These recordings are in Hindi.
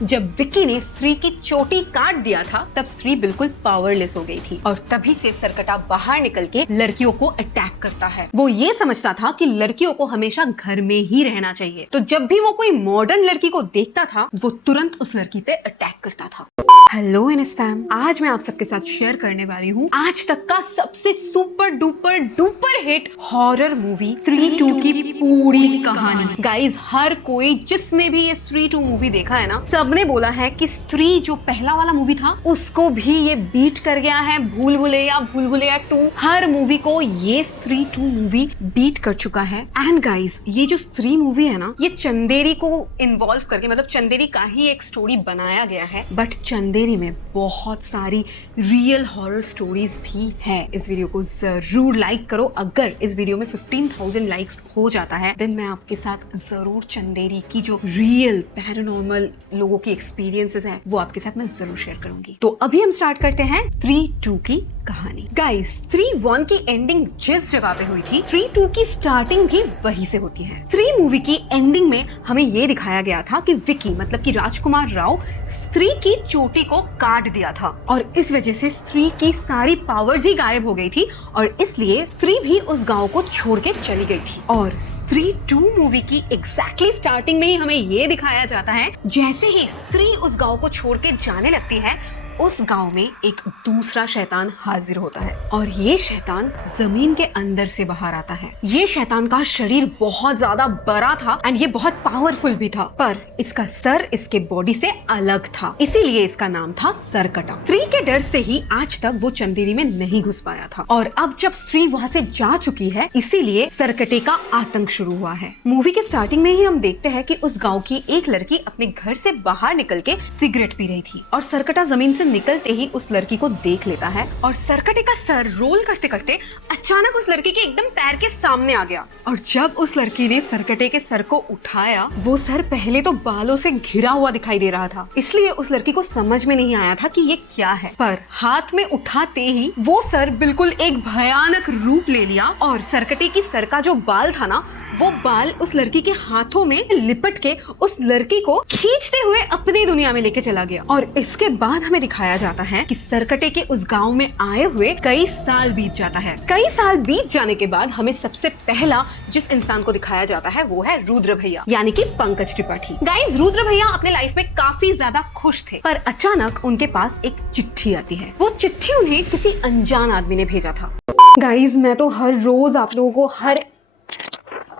जब विक्की ने स्त्री की चोटी काट दिया था तब स्त्री बिल्कुल पावरलेस हो गई थी और तभी से सरकटा बाहर निकल के लड़कियों को अटैक करता है। वो ये समझता था कि लड़कियों को हमेशा घर में ही रहना चाहिए, तो जब भी वो कोई मॉडर्न लड़की को देखता था वो तुरंत उस लड़की पे अटैक करता था। हेलो एनएस फैम, आज मैं आप सबके साथ शेयर करने वाली हूँ आज तक का सबसे super duper duper hit horror movie स्त्री 2 की पूरी कहानी। गाइस, हर कोई जिसने भी ये स्त्री 2 मूवी देखा है ना, सबने बोला है कि स्त्री जो पहला वाला मूवी था उसको भी ये बीट कर गया है। भूल भुलैया 2 हर मूवी को ये स्त्री 2 मूवी बीट कर चुका है। एंड गाइस, ये जो स्त्री मूवी है ना, ये चंदेरी को इन्वॉल्व करके, मतलब चंदेरी का ही एक स्टोरी बनाया गया है, बट चंदेरी में बहुत सारी रियल हॉरर स्टोरीज भी है। इस वीडियो को जरूर लाइक करो। अगर इस वीडियो में 15,000 लाइक्स हो जाता है देन मैं आपके साथ जरूर चंदेरी की जो रियल पैरानॉर्मल लोगों की एक्सपीरियंसेस है वो आपके साथ मैं जरूर शेयर करूंगी। तो अभी हम स्टार्ट करते हैं स्त्री 2 की कहानी। गाइस, स्त्री 1 की एंडिंग जिस जगह पे हुई थी, स्त्री 2 की स्टार्टिंग भी वहीं से होती है। स्त्री मूवी की एंडिंग में हमें ये दिखाया गया था कि विक्की मतलब कि राजकुमार राव स्त्री की चोटी को काट दिया था और इस वजह से स्त्री की सारी पावर्स ही गायब हो गई थी और इसलिए स्त्री भी उस गांव को छोड़ के चली गई थी। और स्त्री 2 मूवी की एग्जैक्टली स्टार्टिंग में ही हमें ये दिखाया जाता है, जैसे ही स्त्री उस गांव को छोड़ के जाने लगती है उस गांव में एक दूसरा शैतान हाजिर होता है और ये शैतान जमीन के अंदर से बाहर आता है। ये शैतान का शरीर बहुत ज्यादा बड़ा था एंड ये बहुत पावरफुल भी था, पर इसका सर इसके बॉडी से अलग था, इसीलिए इसका नाम था सरकटा। स्त्री के डर से ही आज तक वो चंदेरी में नहीं घुस पाया था और अब जब स्त्री वहाँ से जा चुकी है इसीलिए सरकटे का आतंक शुरू हुआ है। मूवी के स्टार्टिंग में ही हम देखते हैं कि उस गाँव की एक लड़की अपने घर से बाहर निकल के सिगरेट पी रही थी और सरकटा जमीन से निकलते ही उस लड़की को देख लेता है और सरकटे का सर रोल करते करते अचानक उस लड़की के एकदम पैर के सामने आ गया। और जब उस लड़की ने सरकटे के सर को उठाया वो सर पहले तो बालों से घिरा हुआ दिखाई दे रहा था, इसलिए उस लड़की को समझ में नहीं आया था कि ये क्या है, पर हाथ में उठाते ही वो सर बिल्कुल एक भयानक रूप ले लिया और सरकटे की सर का जो बाल था ना, वो बाल उस लड़की के हाथों में लिपट के उस लड़की को खींचते हुए अपनी दुनिया में लेके चला गया। और इसके बाद हमें दिखाया जाता है कि सरकटे के उस गांव में आए हुए कई साल बीत जाता है। कई साल बीत जाने के बाद हमें सबसे पहला जिस इंसान को दिखाया जाता है वो है रुद्र भैया, यानी कि पंकज त्रिपाठी। गाइस, रुद्र भैया अपने लाइफ में काफी ज्यादा खुश थे, पर अचानक उनके पास एक चिट्ठी आती है। वो चिट्ठी उन्हें किसी अनजान आदमी ने भेजा था। गाइस, मैं तो हर रोज आप लोगों को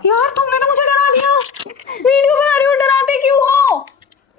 यार, तुमने तो मुझे डरा दिया। वीडियो बना रही हो, डराते क्यों हो?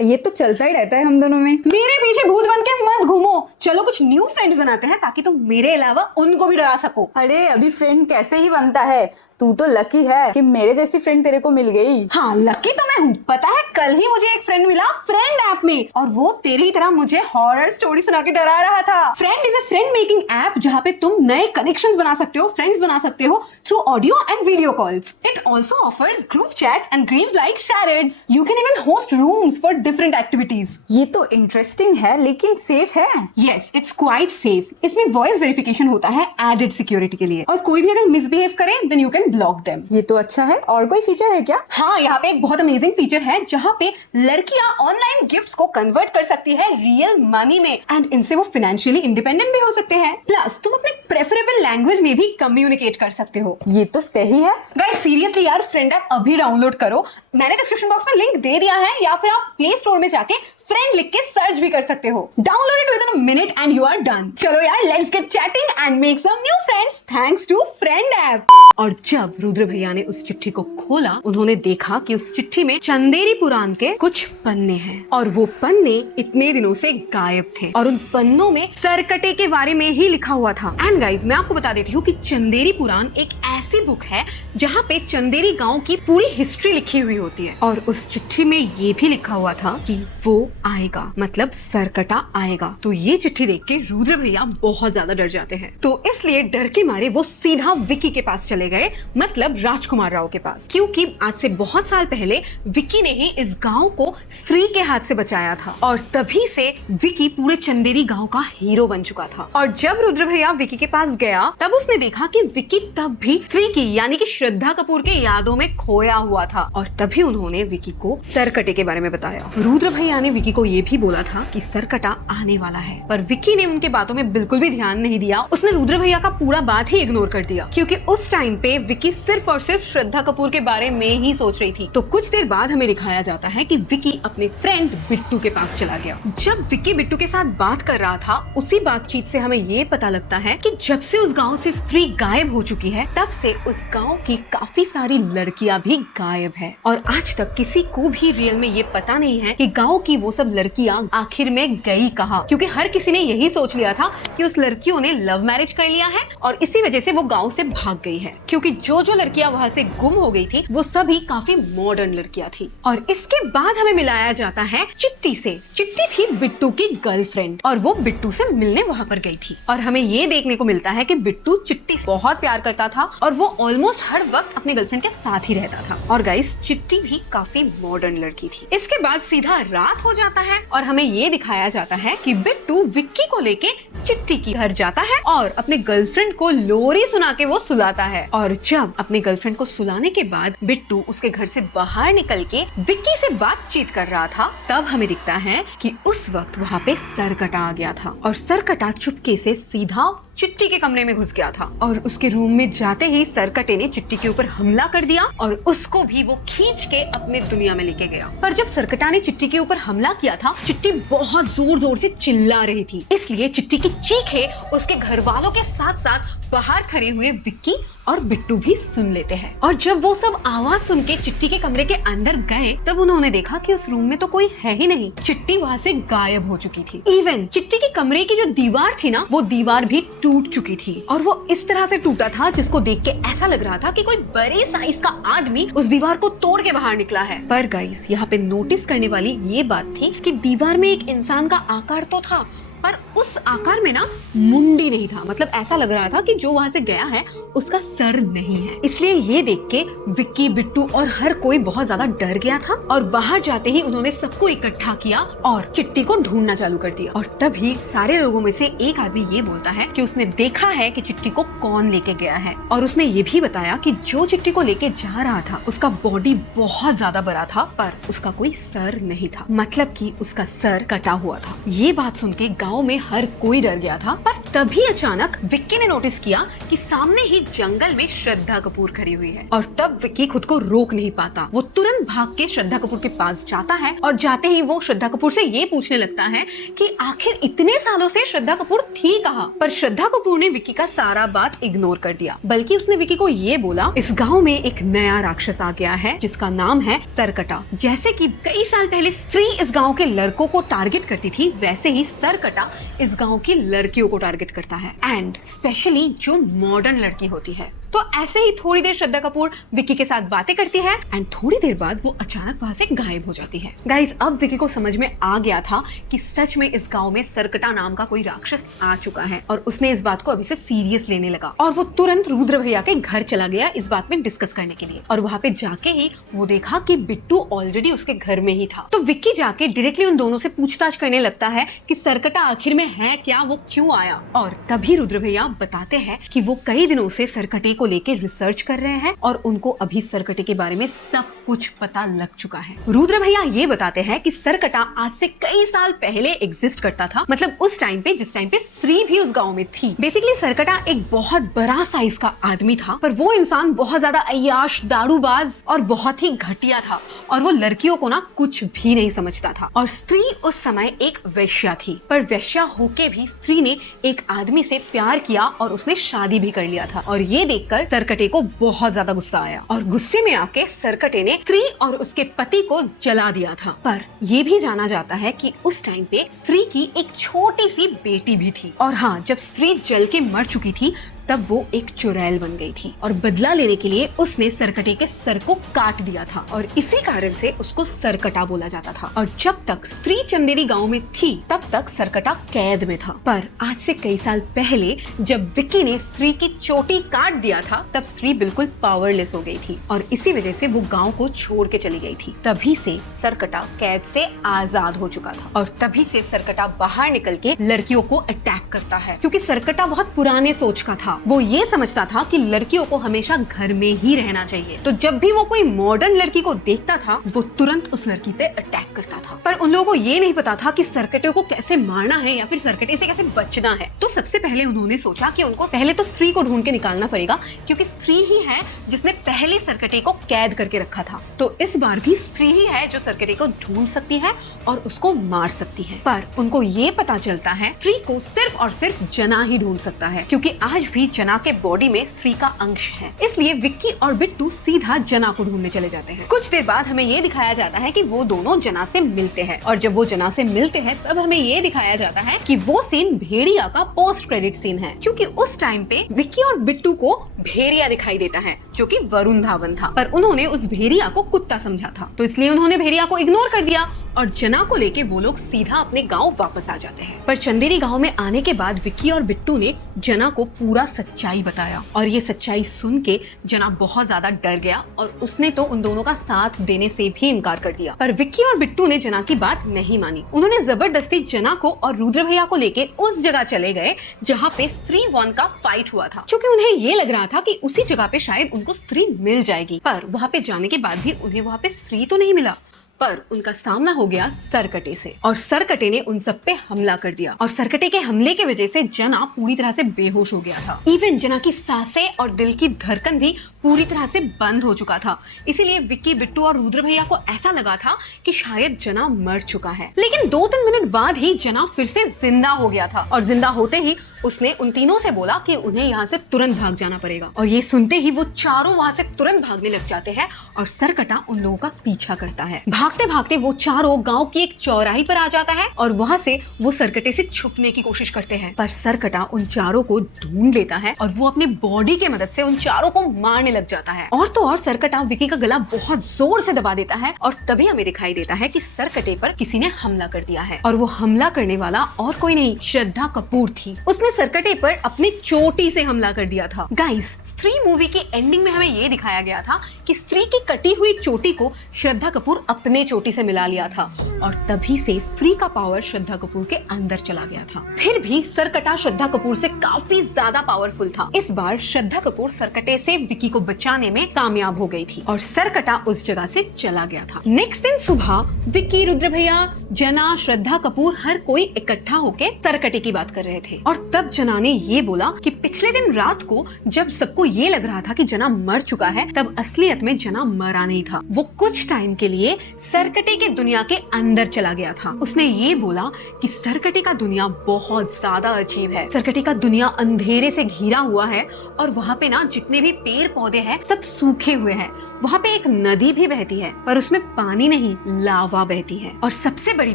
ये तो चलता ही रहता है हम दोनों में। मेरे पीछे भूत बन के मत घूमो। चलो कुछ न्यू फ्रेंड्स बनाते हैं ताकि तुम मेरे अलावा उनको भी डरा सको। अरे अभी फ्रेंड कैसे ही बनता है, तू तो लकी है कि मेरे जैसी फ्रेंड तेरे को मिल गई। हाँ, लकी तो मैं हूँ। पता है, कल ही मुझे एक फ्रेंड मिला फ्रेंड ऐप में और वो तेरी ही तरह मुझे हॉरर स्टोरी सुना के डरा रहा था। Friend is a friend making app जहाँ पे तुम नए कनेक्शंस बना सकते हो, फ्रेंड्स बना सकते हो through audio and video calls. It also offers group chats and games like charades. You can even host rooms for different activities. ये तो इंटरेस्टिंग है, लेकिन सेफ है? Yes, it's quite safe. इसमें वॉइस वेरिफिकेशन होता है एडेड सिक्योरिटी के लिए, और कोई भी अगर मिसबिहेव करे then you can block them. ये तो अच्छा है। और कोई फीचर है क्या? हाँ, यहाँ पे एक बहुत अमेजिंग फीचर है जहाँ पे लड़कियां ऑनलाइन गिफ्ट्स को कन्वर्ट कर सकती है रियल मनी में एंड इनसे वो फाइनेंशियली इंडिपेंडेंट भी हो सकते हैं। प्लस तुम अपने प्रेफरेबल लैंग्वेज में भी कम्युनिकेट कर सकते हो। ये तो सही है। गाइस, सीरियसली यार, फ्रेंड ऐप अभी डाउनलोड करो। मैंने डिस्क्रिप्शन बॉक्स में लिंक दे दिया है, या फिर आप प्ले स्टोर में जाके फ्रेंड लिख के सर्च भी कर सकते हो। Download it within a minute and you are done. चलो यार, let's get chatting and make some new friends thanks to friend app. और जब रुद्र भैया ने उस चिट्ठी को खोला, उन्होंने देखा कि उस चिट्ठी में चंदेरी पुराण के कुछ पन्ने हैं और वो पन्ने इतने दिनों से गायब थे और उन पन्नों में सरकटे के बारे में ही लिखा हुआ था। एंड गाइस, मैं आपको बता देती हूँ कि चंदेरी पुराण एक ऐसी बुक है जहाँ पे चंदेरी गांव की पूरी हिस्ट्री लिखी हुई होती है और उस चिट्ठी में ये भी लिखा हुआ था कि वो आएगा, मतलब सरकटा आएगा। तो ये चिट्ठी देख के रुद्र भैया बहुत ज्यादा डर जाते हैं, तो इसलिए डर के मारे वो सीधा विक्की के पास चले गए, मतलब राजकुमार राव के पास, क्योंकि आज से बहुत साल पहले विक्की ने ही इस गांव को स्त्री के हाथ से बचाया था और तभी से विक्की पूरे चंदेरी गांव का हीरो बन चुका था। और जब रुद्र भैया विक्की के पास गया तब उसने देखा कि विक्की तब भी स्त्री की यानी कि श्रद्धा कपूर के यादों में खोया हुआ था और तभी उन्होंने विक्की को सरकटे के बारे में बताया। रुद्र भैया ने विक्की विकी को ये भी बोला था कि सरकटा आने वाला है, पर विकी ने उनके बातों में बिल्कुल भी ध्यान नहीं दिया। उसने रुद्र भैया का पूरा बात ही इग्नोर कर दिया, क्योंकि उस टाइम पे विकी सिर्फ और सिर्फ श्रद्धा कपूर के बारे में ही सोच रही थी। तो कुछ देर बाद हमें दिखाया जाता है कि विकी अपने फ्रेंड बिट्टू के पास चला गया। जब विकी बिट्टू के साथ बात कर रहा था, उसी बातचीत से हमें ये पता लगता है कि जब से उस गाँव से स्त्री गायब हो चुकी है, तब से उस गाँव की काफी सारी लड़कियां भी गायब है। और आज तक किसी को भी रियल में ये पता नहीं है कि गाँव की वो सब लड़कियां आखिर में गई कहाँ, क्योंकि हर किसी ने यही सोच लिया था कि उस लड़कियों ने लव मैरिज कर लिया है और इसी वजह से वो गाँव से भाग गई है। क्योंकि जो जो लड़कियां वहाँ से गुम हो गई थी वो सभी काफी मॉडर्न लड़कियां थी। और इसके बाद हमें मिलाया जाता है चिट्टी से। चिट्टी थी बिट्टू की गर्लफ्रेंड और वो बिट्टू से मिलने वहाँ पर गई थी। और हमें ये देखने को मिलता है कि बिट्टू चिट्टी बहुत प्यार करता था और वो ऑलमोस्ट हर वक्त अपने गर्लफ्रेंड के साथ ही रहता था। और गाइस, चिट्टी भी काफी मॉडर्न लड़की थी। इसके बाद सीधा रात हो जाता है और हमें ये दिखाया जाता है कि बिट्टू विक्की को लेके चिट्टी के घर जाता है और अपने गर्लफ्रेंड को लोरी सुना के वो सुलाता है। और जब अपने गर्लफ्रेंड को सुलाने के बाद बिट्टू उसके घर से बाहर निकल के विक्की से बातचीत कर रहा था, तब हमें दिखता है कि उस वक्त वहाँ पे सरकटा आ गया था। और सरकटा चुपके से सीधा चिट्टी के कमरे में घुस गया था और उसके रूम में जाते ही सरकटे ने चिट्टी के ऊपर हमला कर दिया और उसको भी वो खींच के अपने दुनिया में लेके गया। पर जब सरकटा ने चिट्टी के ऊपर हमला किया था, चिट्टी बहुत जोर जोर से चिल्ला रही थी, इसलिए चिट्टी की चीखें उसके घर वालों के साथ साथ बाहर खड़े हुए विक्की और बिट्टू भी सुन लेते हैं। और जब वो सब आवाज सुन के चिट्टी के कमरे के अंदर गए, तब उन्होंने देखा कि उस रूम में तो कोई है ही नहीं। चिट्टी वहाँ से गायब हो चुकी थी। इवन चिट्टी के कमरे की जो दीवार थी ना, वो दीवार भी टूट चुकी थी और वो इस तरह से टूटा था जिसको देख के ऐसा लग रहा था कि कोई बड़े साइज का आदमी उस दीवार को तोड़ के बाहर निकला है। पर गाइस, यहाँ पे नोटिस करने वाली ये बात थी कि दीवार में एक इंसान का आकार तो था, पर उस आकार में ना मुंडी नहीं था। मतलब ऐसा लग रहा था कि जो वहाँ से गया है उसका सर नहीं है। इसलिए ये देख के विक्की, बिट्टू और हर कोई बहुत ज्यादा डर गया था और बाहर जाते ही उन्होंने सबको इकट्ठा किया और चिट्टी को ढूंढना चालू कर दिया। और तभी सारे लोगों में से एक आदमी ये बोलता है कि उसने देखा है कि चिट्टी को कौन लेके गया है। और उसने ये भी बताया कि जो चिट्टी को लेके जा रहा था उसका बॉडी बहुत ज्यादा बड़ा था, पर उसका कोई सर नहीं था, मतलब कि उसका सर कटा हुआ था। ये बात सुन के गाँव में हर कोई डर गया था। पर तभी अचानक विक्की ने नोटिस किया कि सामने ही जंगल में श्रद्धा कपूर खड़ी हुई है। और तब विक्की खुद को रोक नहीं पाता, वो तुरंत भाग के श्रद्धा कपूर के पास जाता है और जाते ही वो श्रद्धा कपूर से ये पूछने लगता है कि आखिर इतने सालों से श्रद्धा कपूर थी कहाँ। पर श्रद्धा कपूर ने विक्की का सारा बात इग्नोर कर दिया, बल्कि उसने विक्की को ये बोला, इस गाँव में एक नया राक्षस आ गया है जिसका नाम है सरकटा। जैसे कि कई साल पहले स्त्री इस गाँव के लड़कों को टारगेट करती थी, वैसे ही सरकटा इस गांव की लड़कियों को टारगेट करता है, एंड स्पेशली जो मॉडर्न लड़की होती है। तो ऐसे ही थोड़ी देर श्रद्धा कपूर विक्की के साथ बातें करती है एंड थोड़ी देर बाद वो अचानक वहाँ से गायब हो जाती है। गाइस, अब विक्की को समझ में आ गया था कि सच में इस गांव में सरकटा नाम का कोई राक्षस आ चुका है और उसने इस बात को अभी से सीरियस लेने लगा। और वो तुरंत रुद्र भैया के घर चला गया इस बात में डिस्कस करने के लिए। और वहाँ पे जाके ही वो देखा कि बिट्टू ऑलरेडी उसके घर में ही था। तो विक्की जाके डायरेक्टली उन दोनों से पूछताछ करने लगता है कि सरकटा आखिर में है क्या, वो क्यों आया। और तभी रुद्र भैया बताते हैं कि वो कई दिनों से सरकटे को लेके रिसर्च कर रहे हैं और उनको अभी सरकटे के बारे में सब कुछ पता लग चुका है। रुद्र भैया ये बताते हैं कि सरकटा आज से कई साल पहले एग्जिस्ट करता था, मतलब उस टाइम पे जिस टाइम पे स्त्री भी उस गांव में थी। बेसिकली सरकटा एक बहुत बड़ा साइज का आदमी था, पर वो इंसान बहुत ज्यादा अय्याश, दारूबाज और बहुत ही घटिया था और वो लड़कियों को ना कुछ भी नहीं समझता था। और स्त्री उस समय एक वेश्या थी, पर वेश्या होके भी स्त्री ने एक आदमी से प्यार किया और उसने शादी भी कर लिया था। और ये देखकर सरकटे को बहुत ज्यादा गुस्सा आया और गुस्से में आके सरकटे ने स्त्री और उसके पति को जला दिया था। पर ये भी जाना जाता है कि उस टाइम पे स्त्री की एक छोटी सी बेटी भी थी। और हाँ, जब स्त्री जल के मर चुकी थी तब वो एक चुड़ैल बन गई थी और बदला लेने के लिए उसने सरकटे के सर को काट दिया था और इसी कारण से उसको सरकटा बोला जाता था। और जब तक स्त्री चंदेरी गांव में थी तब तक सरकटा कैद में था। पर आज से कई साल पहले जब विक्की ने स्त्री की चोटी काट दिया था, तब स्त्री बिल्कुल पावरलेस हो गई थी और इसी वजह से वो गाँव को छोड़ के चली गई थी। तभी से सरकटा कैद से आजाद हो चुका था और तभी से सरकटा बाहर निकल के लड़कियों को अटैक करता है, क्योंकि सरकटा बहुत पुराने सोच का था था। वो ये समझता था कि लड़कियों को हमेशा घर में ही रहना चाहिए। तो जब भी वो कोई मॉडर्न लड़की को देखता था वो तुरंत उस लड़की पे अटैक करता था। पर उन लोगों को ये नहीं पता था कि सरकटे को कैसे मारना है या फिर सरकटे से कैसे बचना है। तो सबसे पहले उन्होंने सोचा कि उनको पहले तो स्त्री को ढूंढ के निकालना पड़ेगा, क्योंकि स्त्री ही है जिसने पहले सरकटे को कैद करके रखा था। तो इस बार भी स्त्री ही है जो सरकटे को ढूंढ सकती है और उसको मार सकती है। पर उनको ये पता चलता है स्त्री को सिर्फ और सिर्फ जना ही ढूंढ सकता है, क्योंकि आज भी जना के बॉडी में स्त्री का अंश है। इसलिए विक्की और बिट्टू सीधा जना को ढूंढने चले जाते हैं। कुछ देर बाद हमें ये दिखाया जाता है कि वो दोनों जना से मिलते हैं, और जब वो जना से मिलते हैं तब हमें ये दिखाया जाता है कि वो सीन भेड़िया का पोस्ट क्रेडिट सीन है, क्योंकि उस टाइम पे विक्की और बिट्टू को भेड़िया दिखाई देता है जो कि वरुण धावन था, पर उन्होंने उस भेड़िया को कुत्ता समझा था, तो इसलिए उन्होंने भेड़िया को इग्नोर कर दिया और जना को लेके वो लोग सीधा अपने गांव वापस आ जाते हैं। पर चंदेरी गांव में आने के बाद विक्की और बिट्टू ने जना को पूरा सच्चाई बताया, और ये सच्चाई सुन के जना बहुत ज्यादा डर गया और उसने तो उन दोनों का साथ देने से भी इनकार कर दिया। पर विक्की और बिट्टू ने जना की बात नहीं मानी। उन्होंने जबरदस्ती जना को और रुद्र भैया को लेके उस जगह चले गए जहाँ पे स्त्री वन का फाइट हुआ था, क्योंकि उन्हें ये लग रहा था कि उसी जगह पे शायद उनको स्त्री मिल जाएगी। पर वहाँ पे जाने के बाद भी उन्हें वहाँ पे स्त्री तो नहीं मिला, पर उनका सामना हो गया सरकटे से, और सरकटे ने उन सब पे हमला कर दिया। और सरकटे के हमले की वजह से जना पूरी तरह से बेहोश हो गया था। इवन जना की सांसें और दिल की धड़कन भी पूरी तरह से बंद हो चुका था। इसीलिए विक्की, बिट्टू और रुद्र भैया को ऐसा लगा था कि शायद जना मर चुका है। लेकिन 2-3 मिनट बाद ही जना फिर से जिंदा हो गया था, और जिंदा होते ही उसने उन तीनों से बोला कि उन्हें यहाँ से तुरंत भाग जाना पड़ेगा। और ये सुनते ही वो चारों वहाँ से तुरंत भागने लग जाते हैं और सरकटा उन लोगों का पीछा करता है। भागते भागते वो चारों गांव की एक चौराही पर आ जाता है और वहाँ से वो सरकटे से छुपने की कोशिश करते हैं, पर सरकटा उन चारों को ढूंढ लेता है और वो अपनी बॉडी के मदद से उन चारों को मारने लग जाता है। और तो और सरकटा विक्की का गला बहुत जोर से दबा देता है, और तभी हमें दिखाई देता है कि सरकटे पर किसी ने हमला कर दिया है, और वो हमला करने वाला और कोई नहीं, श्रद्धा कपूर थी। उसने सरकटे पर अपनी चोटी से हमला कर दिया था। गाइस, स्त्री मूवी की एंडिंग में हमें ये दिखाया गया था कि स्त्री की कटी हुई चोटी को श्रद्धा कपूर अपने चोटी से मिला लिया था, और तभी से स्त्री का पावर श्रद्धा कपूर के अंदर चला गया था। फिर भी सरकटा श्रद्धा कपूर से काफी ज्यादा पावरफुल था। इस बार श्रद्धा कपूर सरकटे से विक्की को बचाने में कामयाब हो गई थी, और सरकटा उस जगह से चला गया था। नेक्स्ट दिन सुबह विक्की, रुद्र भैया, जना, श्रद्धा कपूर हर कोई इकट्ठा होके सरकटे की बात कर रहे थे। और तब जना ने ये बोला कि पिछले दिन रात को जब सबको ये लग रहा था कि जना मर चुका है, तब असलियत में जना मरा नहीं था। वो कुछ टाइम के लिए सरकटे के दुनिया के अंदर चला गया था। उसने ये बोला कि सरकटे का दुनिया बहुत ज्यादा अजीब है। सरकटे का दुनिया अंधेरे से घिरा हुआ है, और वहाँ पे ना जितने भी पेड़ पौधे हैं सब सूखे हुए हैं। वहाँ पे एक नदी भी बहती है, पर उसमें पानी नहीं, लावा बहती है। और सबसे बड़ी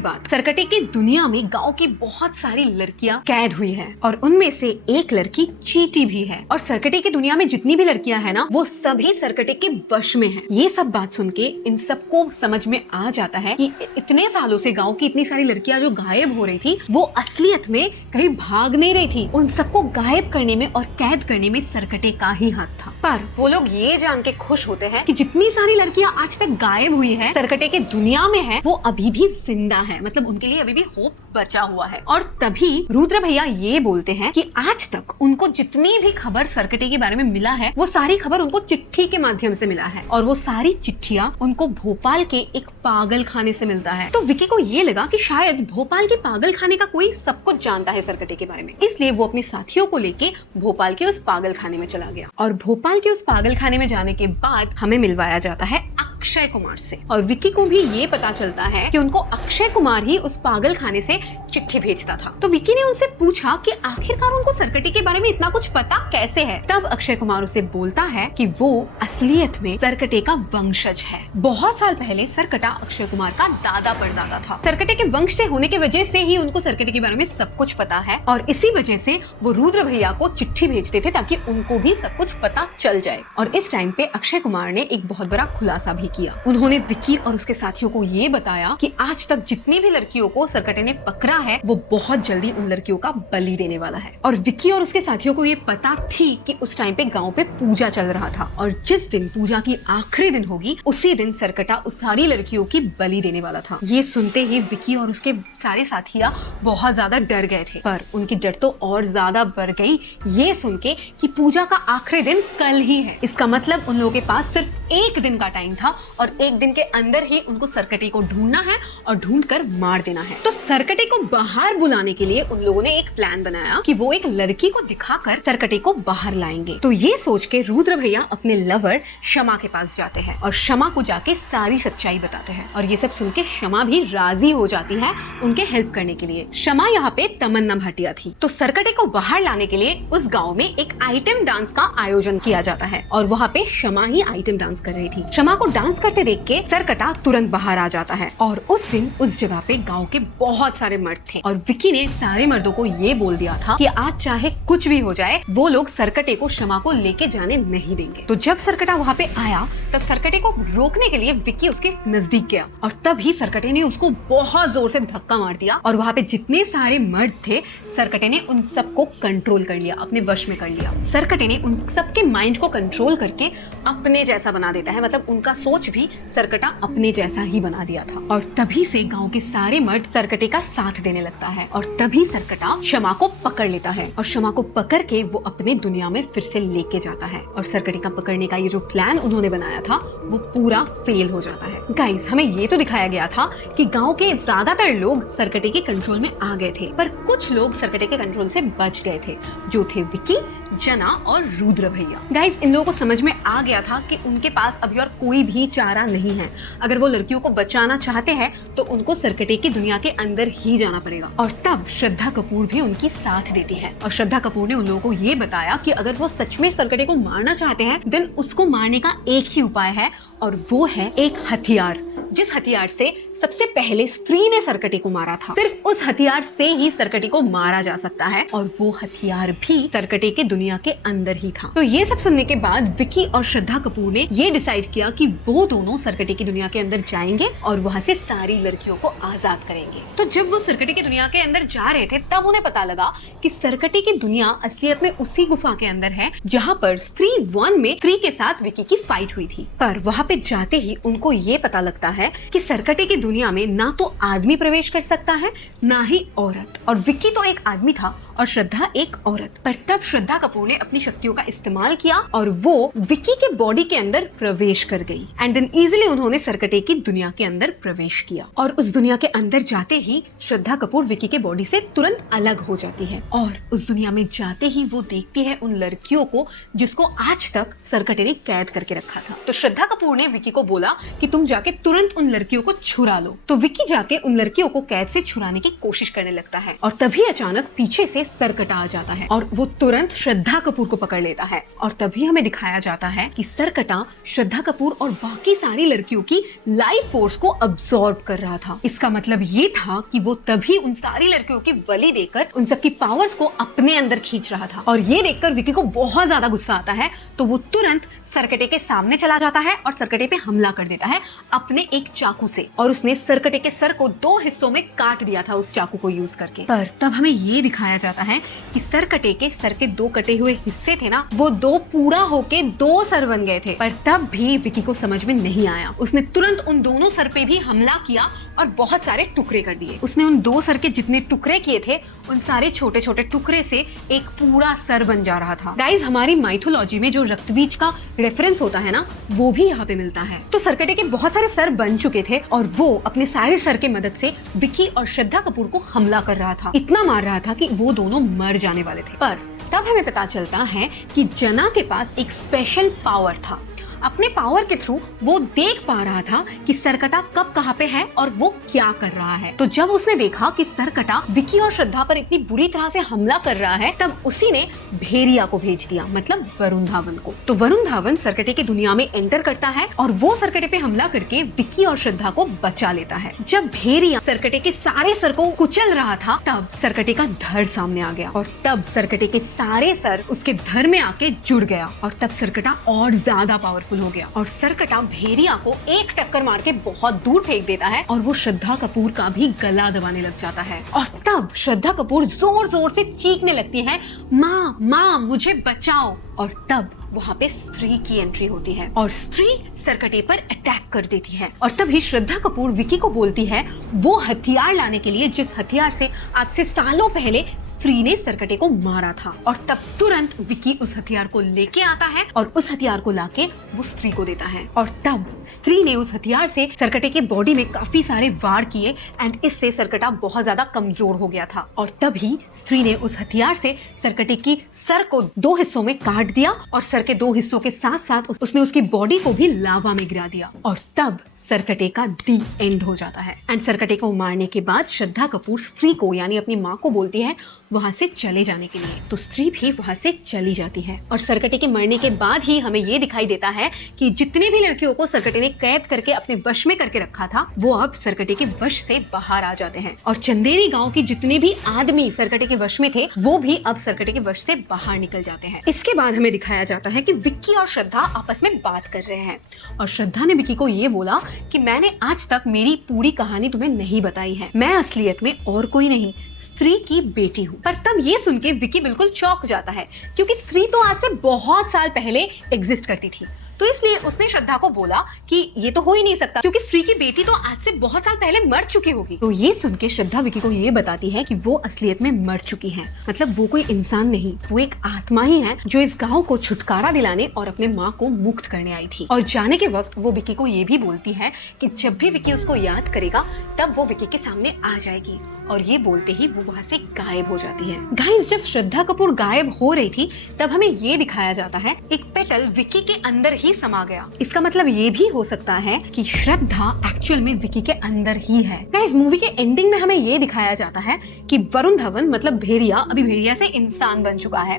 बात, सरकटे की दुनिया में गांव की बहुत सारी लड़कियां कैद हुई हैं, और उनमें से एक लड़की चीटी भी है। और सरकटे की दुनिया में जितनी भी लड़कियां हैं ना, वो सभी सरकटे के वश में हैं। ये सब बात सुन के इन सबको समझ में आ जाता है कि इतने सालों से गांव की इतनी सारी लड़कियां जो गायब हो रही थी, वो असलियत में कहीं भाग नहीं रही थी। उन सबको गायब करने में और कैद करने में सरकटे का ही हाथ था। पर वो लोग ये जान के खुश होते हैं कि जितनी सारी लड़कियां आज तक गायब हुई हैं, सरकटे के दुनिया में है, वो अभी भी जिंदा है, मतलब उनके लिए अभी भी होप बचा हुआ है। और तभी रुद्र भैया ये बोलते हैं कि आज तक उनको जितनी भी खबर सरकटे के बारे में मिला है, वो सारी खबर उनको चिट्ठी के माध्यम से मिला है, और वो सारी चिट्ठियां उनको भोपाल के एक पागल खाने से मिलता है। तो विक्की को ये लगा कि शायद भोपाल के पागल खाने का कोई सब कुछ जानता है सरकटे के बारे में, इसलिए वो अपने साथियों को लेके भोपाल के उस पागल खाने में चला गया। और भोपाल के उस पागल खाने में जाने के बाद हमें मिलवाया जाता है अक्षय कुमार से, और विक्की को भी ये पता चलता है कि उनको अक्षय कुमार ही उस पागल खाने से चिट्ठी भेजता था। तो विक्की ने उनसे पूछा कि आखिरकार उनको सरकटे के बारे में इतना कुछ पता कैसे है। तब अक्षय कुमार उसे बोलता है कि वो असलियत में सरकटे का वंशज है। बहुत साल पहले सरकटा अक्षय कुमार का दादा परदादा था। सरकटे के वंश से होने की वजह से ही उनको सरकटे के बारे में सब कुछ पता है, और इसी वजह से वो रुद्र भैया को चिट्ठी भेजते थे ताकि उनको भी सब कुछ पता चल जाए। और इस टाइम पे अक्षय कुमार ने एक बहुत बड़ा खुलासा भी किया। उन्होंने विकी और उसके साथियों को ये बताया कि आज तक जितनी भी लड़कियों को सरकटे ने पकड़ा है वो बहुत जल्दी उन लड़कियों का बलि देने वाला है। और विकी और उसके साथियों को ये पता थी कि उस टाइम पे गांव पे पूजा चल रहा था और जिस दिन पूजा की आखिरी दिन होगी उसी दिन सरकटा उस सारी लड़कियों की बलि देने वाला था। ये सुनते ही विकी और उसके सारे साथिया बहुत ज्यादा डर गए थे, पर उनकी डर तो और ज्यादा बढ़ गई ये सुन के कि पूजा का आखिरी दिन कल ही है। इसका मतलब उन लोगों के पास सिर्फ एक दिन का टाइम था और एक दिन के अंदर ही उनको सरकटे को ढूंढना है और ढूंढ कर मार देना है। तो सरकटे को बाहर बुलाने के लिए उन लोगों ने एक प्लान बनाया कि वो एक लड़की को दिखाकर सरकटे को बाहर लाएंगे। तो ये सोच के रुद्र भैया अपने लवर शमा के पास जाते हैं और शमा को जाके सारी सच्चाई बताते हैं और ये सब सुन के शमा भी राजी हो जाती है उनके हेल्प करने के लिए। शमा यहाँ पे तमन्ना भाटिया थी। तो सरकटे को बाहर लाने के लिए उस गाँव में एक आइटम डांस का आयोजन किया जाता है और वहाँ पे शमा ही आइटम डांस कर रही थी। शमा को डांस करते देख के सरकटा तुरंत बाहर आ जाता है और उस दिन उस जगह पे गाँव के बहुत सारे मर्द थे और विकी ने सारे मर्दों को ये बोल दिया था कि आज चाहे कुछ भी हो जाए वो लोग सरकटे को शमा को लेके जाने नहीं देंगे। तो जब सरकटा वहाँ पे आया तब सरकटे को रोकने के लिए विकी उसके नजदीक गया और तभी सरकटे ने उसको बहुत जोर से धक्का मार दिया और वहाँ पे जितने सारे मर्द थे सरकटे ने उन सबको कंट्रोल कर लिया, अपने वश में कर लिया। सरकटे ने उन सबके माइंड को कंट्रोल करके अपने जैसा बना देता है, मतलब उनका सोच भी सरकटा अपने जैसा ही बना दिया था और तभी से गांव के सारे मर्द सरकटे का साथ देने लगता है और तभी सरकटा शमा को पकड़ लेता है और शमा को पकड़ के वो अपने दुनिया में फिर से लेके जाता है और सरकटे का पकड़ने का ये जो प्लान उन्होंने बनाया था वो पूरा फेल हो जाता है। गाइस, हमें ये तो दिखाया गया था कि गांव के ज्यादातर लोग सरकटे के कंट्रोल में आ गए थे, पर कुछ लोग सरकटे के कंट्रोल से बच गए थे, जो थे विकी, जना और रुद्र भैया। गाइस, इन लोगों को समझ में आ गया था कि उनके पास अभी और कोई भी चारा नहीं है। अगर वो लड़कियों को बचाना चाहते हैं तो उनको सरकटे की दुनिया के अंदर ही जाना पड़ेगा। और तब श्रद्धा कपूर भी उनकी साथ देती है और श्रद्धा कपूर ने उन लोगों को ये बताया कि अगर वो सच में सरकटे को मारना चाहते हैं देन उसको मारने का एक ही उपाय है और वो है एक हथियार, जिस हथियार से सबसे पहले स्त्री ने सरकटे को मारा था। सिर्फ उस हथियार से ही सरकटे को मारा जा सकता है और वो हथियार भी सरकटे के दुनिया के अंदर ही था। तो ये सब सुनने के बाद विकी और श्रद्धा कपूर ने ये डिसाइड किया कि वो दोनों सरकटे की दुनिया के अंदर जाएंगे और वहाँ से सारी लड़कियों को आजाद करेंगे। तो जब वो सरकटे की दुनिया के अंदर जा रहे थे तब उन्हें पता लगा कि सरकटे की दुनिया असलियत में उसी गुफा के अंदर है जहाँ पर स्त्री 1 में स्त्री के साथ विकी की फाइट हुई थी। पर वहाँ पे जाते ही उनको ये पता लगता है कि सरकटे की दुनिया में ना तो आदमी प्रवेश कर सकता है ना ही औरत, और विक्की तो एक आदमी था और श्रद्धा एक औरत। पर तब श्रद्धा कपूर ने अपनी शक्तियों का इस्तेमाल किया और वो विक्की के बॉडी के अंदर प्रवेश कर गई एंड देन इजीली उन्होंने सरकटे की दुनिया के अंदर प्रवेश किया और उस दुनिया के अंदर जाते ही श्रद्धा कपूर विक्की के बॉडी से तुरंत अलग हो जाती है और उस दुनिया में जाते ही वो देखती है उन लड़कियों को जिसको आज तक सरकटे ने कैद करके रखा था। तो श्रद्धा कपूर ने विक्की को बोला कि तुम जाके तुरंत उन लड़कियों को छुड़ा लो। तो विक्की जाके उन लड़कियों को कैद से छुड़ाने की कोशिश करने लगता है और तभी अचानक पीछे से सरकटा आ जाता है और वो तुरंत श्रद्धा कपूर को पकड़ लेता है और तभी हमें दिखाया जाता है कि सरकटा श्रद्धा कपूर और बाकी सारी लड़कियों की लाइफ फोर्स को अब्सॉर्ब कर रहा था। इसका मतलब ये था कि वो तभी उन सारी लड़कियों की बलि देकर उन सबकी पावर्स को अपने अंदर खींच रहा था और ये देखकर विक्की को बहुत ज्यादा गुस्सा आता है। तो वो तुरंत सरकटे के सामने चला जाता है और सरकटे पे हमला कर देता है अपने एक चाकू से और उसने सरकटे के सर को 2 हिस्सों में काट दिया था उस चाकू को यूज करके। पर तब हमें ये दिखाया जाता है कि सरकटे के सर के 2 कटे हुए हिस्से थे ना, वो 2 पूरा होके 2 सर बन गए थे। पर तब भी विक्की को समझ में नहीं आया। उसने तुरंत उन दोनों सर पे भी हमला किया और बहुत सारे टुकड़े कर दिए। उसने उन 2 सर के जितने टुकड़े किए थे उन सारे छोटे छोटे टुकड़े से एक पूरा सर बन जा रहा था। गाइज, हमारी माइथोलॉजी में जो रक्तबीज का रेफरेंस होता है ना, वो भी यहाँ पे मिलता है। तो सरकटे के बहुत सारे सर बन चुके थे और वो अपने सारे सर के मदद से विक्की और श्रद्धा कपूर को हमला कर रहा था। इतना मार रहा था कि वो दोनों मर जाने वाले थे। पर तब हमें पता चलता है कि जना के पास एक स्पेशल पावर था। अपने पावर के थ्रू वो देख पा रहा था कि सरकटा कब कहाँ पे है और वो क्या कर रहा है। तो जब उसने देखा कि सरकटा विक्की और श्रद्धा पर इतनी बुरी तरह से हमला कर रहा है तब उसी ने भेड़िया को भेज दिया, मतलब वरुण धावन को। तो वरुण धावन सरकटे की दुनिया में एंटर करता है और वो सरकटे पे हमला करके विक्की और श्रद्धा को बचा लेता है। जब भेड़िया सरकटे के सारे सर को कुचल रहा था तब सरकटे का धड़ सामने आ गया और तब सरकटे के सारे सर उसके धड़ में आके जुड़ गया और तब सरकटा और ज्यादा पावरफुल सक्सेसफुल हो गया और सरकटा भेड़िया को एक टक्कर मार के बहुत दूर फेंक देता है और वो श्रद्धा कपूर का भी गला दबाने लग जाता है। और तब श्रद्धा कपूर जोर जोर से चीखने लगती है, माँ माँ मुझे बचाओ। और तब वहाँ पे स्त्री की एंट्री होती है और स्त्री सरकटे पर अटैक कर देती है। और तभी श्रद्धा कपूर विकी को बोलती है वो हथियार लाने के लिए जिस हथियार से आज से सालों पहले स्त्री ने सरकटे को मारा था। और तब तुरंत विकी उस हथियार को लेके आता है और उस हथियार को लाके वो स्त्री को देता है। और तब स्त्री ने उस हथियार से सरकटे के बॉडी में काफी सारे वार किए एंड इससे सरकटा बहुत ज्यादा कमजोर हो गया था। और तभी स्त्री ने उस हथियार से सरकटे की सर को 2 हिस्सों में काट दिया और सर के 2 हिस्सों के साथ साथ उसने उसकी बॉडी को भी लावा में गिरा दिया। और तब सरकटे का दी एंड हो जाता है एंड सरकटे को मारने के बाद श्रद्धा कपूर स्त्री को यानी अपनी माँ को बोलती है वहां से चले जाने के लिए। तो स्त्री भी वहां से चली जाती है और सरकटे के मरने के बाद ही हमें ये दिखाई देता है कि जितने भी लड़कियों को सरकटे ने कैद करके अपने वश में करके रखा था वो अब सरकटे के वश से बाहर आ जाते हैं। और चंदेरी गांव के जितने भी आदमी सरकटे के वश में थे वो भी अब सरकटे के वश से बाहर निकल जाते हैं। इसके बाद हमें दिखाया जाता है कि विक्की और श्रद्धा आपस में बात कर रहे हैं और श्रद्धा ने विक्की को ये बोला कि मैंने आज तक मेरी पूरी कहानी तुम्हें नहीं बताई है, मैं असलियत में और कोई नहीं स्त्री की बेटी हूँ। पर तब ये सुन के विकी बिल्कुल चौंक जाता है क्योंकि स्त्री तो आज से बहुत साल पहले एग्जिस्ट करती थी। तो इसलिए उसने श्रद्धा को बोला कि ये तो हो ही नहीं सकता क्योंकि स्त्री की बेटी तो आज से बहुत साल पहले मर चुकी होगी। तो ये सुन के श्रद्धा विकी को ये बताती है कि वो असलियत में मर चुकी है, मतलब वो कोई इंसान नहीं, वो एक आत्मा ही है जो इस गांव को छुटकारा दिलाने और अपने माँ को मुक्त करने आई थी। और जाने के वक्त वो विकी को ये भी बोलती है कि जब भी विकी उसको याद करेगा तब वो विकी के सामने आ जाएगी। और ये बोलते ही वो वहाँ से गायब हो जाती है। गाइस, जब श्रद्धा कपूर गायब हो रही थी तब हमें ये दिखाया जाता है एक पेटल विकी के अंदर ही समा गया। इसका मतलब ये भी हो सकता है कि श्रद्धा एक्चुअल में विकी के अंदर ही है। गाइस, मूवी के एंडिंग में हमें ये दिखाया जाता है कि वरुण धवन मतलब भेड़िया अभी भेड़िया से इंसान बन चुका है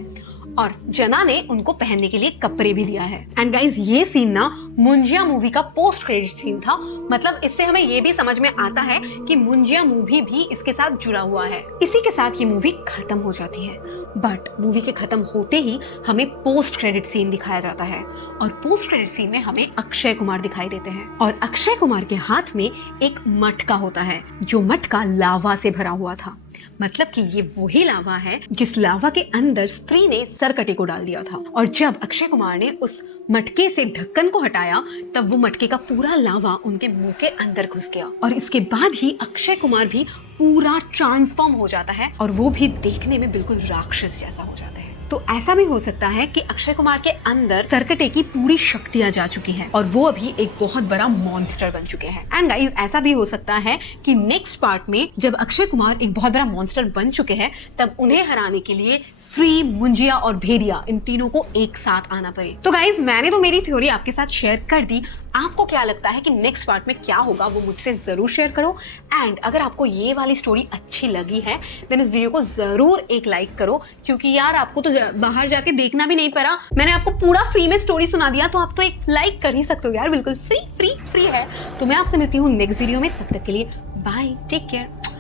और जना ने उनको पहनने के लिए कपड़े भी दिया है। एंड गाइज, ये सीन ना मुंजिया मूवी का पोस्ट क्रेडिट सीन था, मतलब इससे हमें ये भी समझ में आता है कि मुंजिया मूवी भी इसके साथ जुड़ा हुआ है। इसी के साथ ये मूवी खत्म हो जाती है। बट मूवी के खत्म होते ही हमें पोस्ट क्रेडिट सीन दिखाया जाता है और पोस्ट क्रेडिट सीन में हमें अक्षय कुमार दिखाई देते हैं और अक्षय कुमार के हाथ में एक मटका होता है जो मटका लावा से भरा हुआ था। मतलब कि ये वही लावा है जिस लावा के अंदर स्त्री ने सरकटे को डाल दिया था। और जब अक्षय कुमार ने उस मटके से ढक्कन को हटाया तब वो मटके का पूरा लावा उनके मुंह के अंदर घुस गया और इसके बाद ही अक्षय कुमार भी पूरा ट्रांसफॉर्म हो जाता है और वो भी देखने में बिल्कुल राक्षस जैसा हो जाता है। तो ऐसा भी हो सकता है कि अक्षय कुमार के अंदर सरकटे की पूरी शक्तियां जा चुकी हैं और वो अभी एक बहुत बड़ा मॉन्स्टर बन चुके हैं। एंड गाइस, ऐसा भी हो सकता है कि नेक्स्ट पार्ट में जब अक्षय कुमार एक बहुत बड़ा मॉन्स्टर बन चुके हैं तब उन्हें हराने के लिए स्त्री, मुंजिया और भेड़िया इन तीनों को एक साथ आना पड़े। तो गाइज, मैंने तो मेरी थ्योरी आपके साथ शेयर कर दी। आपको क्या लगता है कि नेक्स्ट पार्ट में क्या होगा वो मुझसे जरूर शेयर करो। एंड अगर आपको ये वाली स्टोरी अच्छी लगी है देन इस वीडियो को जरूर एक लाइक करो क्योंकि यार आपको तो बाहर जाके देखना भी नहीं पड़ा, मैंने आपको पूरा फ्री में स्टोरी सुना दिया तो आप तो एक लाइक कर ही सकते हो यार, बिल्कुल फ्री है। तो मैं आपसे मिलती हूँ नेक्स्ट वीडियो में, तब तक के लिए बाय, टेक केयर।